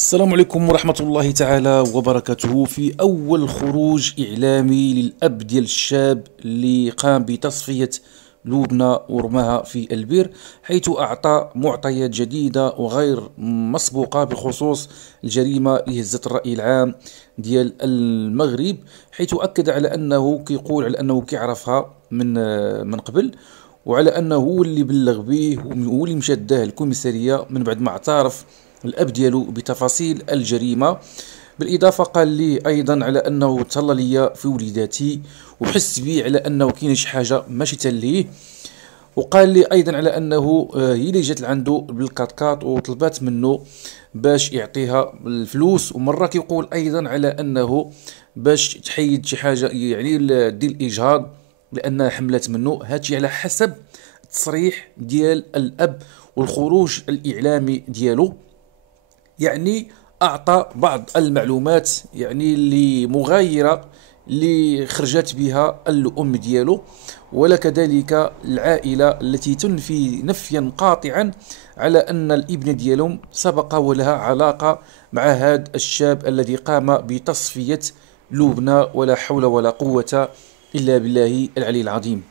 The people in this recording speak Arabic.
السلام عليكم ورحمة الله تعالى وبركاته. في أول خروج إعلامي للأب ديال الشاب اللي قام بتصفية لبنى ورماها في البير، حيث أعطى معطيات جديدة وغير مسبوقة بخصوص الجريمة اللي هزت الرأي العام ديال المغرب، حيث أكد على أنه كيقول على أنه كيعرفها من قبل، وعلى أنه هو اللي بلغ به وهو اللي مشى داه الكوميسارية من بعد ما اعترف الأب ديالو بتفاصيل الجريمة. بالإضافة قال لي أيضا على أنه تهلا ليا في وليداتي وحس بي على أنه كاين شي حاجة ماشي تليه، وقال لي أيضا على أنه هي اللي جات لعنده بالكاتكات وطلبات منه باش يعطيها الفلوس، ومرة كيقول أيضا على أنه باش تحيد شي حاجة يعني دير الإجهاض لأنها حملت منه. هادشي على حسب التصريح ديال الأب والخروج الإعلامي ديالو، يعني أعطى بعض المعلومات يعني اللي مغايرة اللي خرجت بها الأم ديالو، ولا كذلك العائلة التي تنفي نفيا قاطعا على أن الابن ديالهم سبق ولها علاقة مع هذا الشاب الذي قام بتصفية لبنى. ولا حول ولا قوة إلا بالله العلي العظيم.